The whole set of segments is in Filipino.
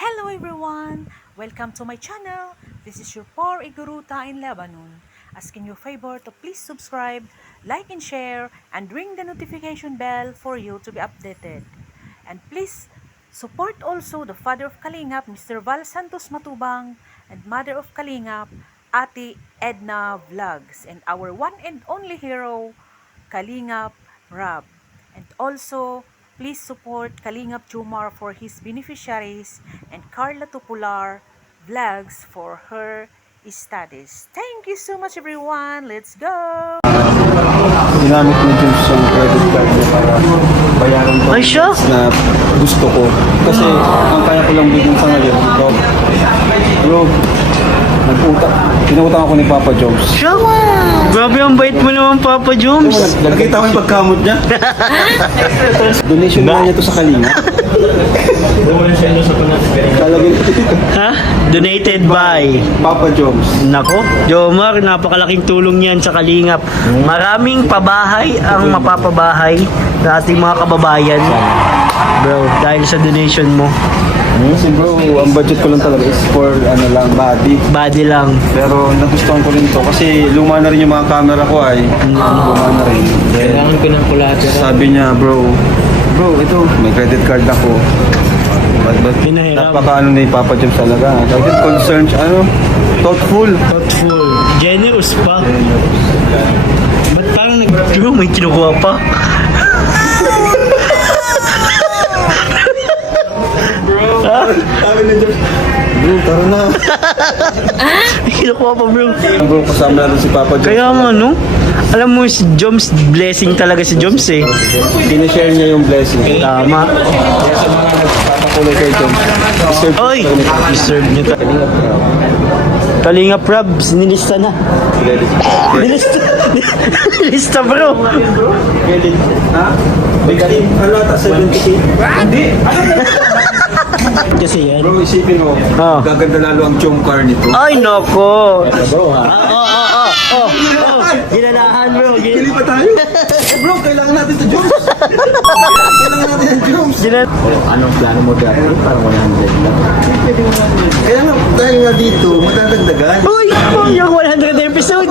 Hello everyone! Welcome to my channel. This is your poor Iguruta in Lebanon. Asking you a favor to please subscribe, like and share, and ring the notification bell for you to be updated. And please support also the father of Kalingap, Mr. Val Santos Matubang, and mother of Kalingap, Ate Edna Vlogs, and our one and only hero, Kalingap Rab. And also, please support Kalingap Jumar for his beneficiaries and Carla Tupular Vlogs for her studies. Thank you so much everyone. Let's go! Ginamit mo dun sa credit card mo para bayaran ko Ay, siya? na gusto ko. Kasi ang kaya ko lang bigyan sa ngayon, bro, nag-utang. Pinutang ako ni Papa Jones. Siya! Grabe ang bait mo naman, Papa Jones. Nakita ko yung pagkamot niya. Donation na niya to sa Kalinga. Talagay ko dito. Ha? Donated by Papa Jones. Nako, Jomar, napakalaking tulong yan sa Kalingap. Maraming pabahay ang mapapabahay sa ating mga kababayan. Bro, dahil sa donation mo. Kasi bro, ang budget ko lang talaga is for body. Body lang. Pero nagustuhan ko rin to kasi luma na rin yung mga camera ko ay. Luma na rin. Kailangan ko ng collateral. Sabi niya, bro, ito, may credit card ako. But Pinahiram. napaka ni Papa Jones talaga. Kahit concerned, thoughtful. Thoughtful. Generous pa. Ba't parang bro, may kinukuha pa? Sabi ni Jones, bro, tara na. May kinukuha pa, bro. Bro, kasama natin si Papa Jones. Kaya nga, no? Alam mo, si Joms, blessing talaga si Joms eh. Sinishare niya yung blessing. Tama. Kaya sa mga nagpapakulay kay Jones, deserve Oy! Deserve nyo ta. Kalingap Rab, nilista na. Nilista bro. Credit, ha? Bigay, ata 70K? Hindi. Kasi yan. Bro, isipin mo, gaganda lalo ang chom car nito. Ay nako. Bro, ha? Ginanahan bro. Pili pa tayo. Bro, kailangan natin sa Jones. Kailangan natin ang Jones. Anong plano mo dati? Parang 100 lang. Kaya nga, dahil nga dito, matadagdagan. Uy! Yung 100 episodes!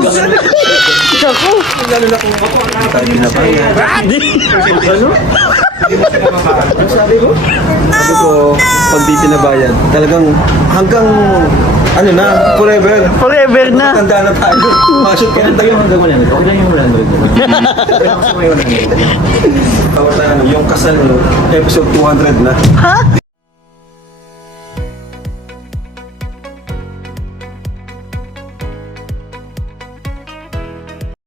Naku! Lalo na kung ako, tayo pinabayan. Sabi ko, pag di pinabayad, talagang hanggang, forever. Forever na! Tanda na tayo. Mashoot ka na tayo. Hanggang 100. Okay lang yung 100. Yung kasal, episode 200 na. Ha?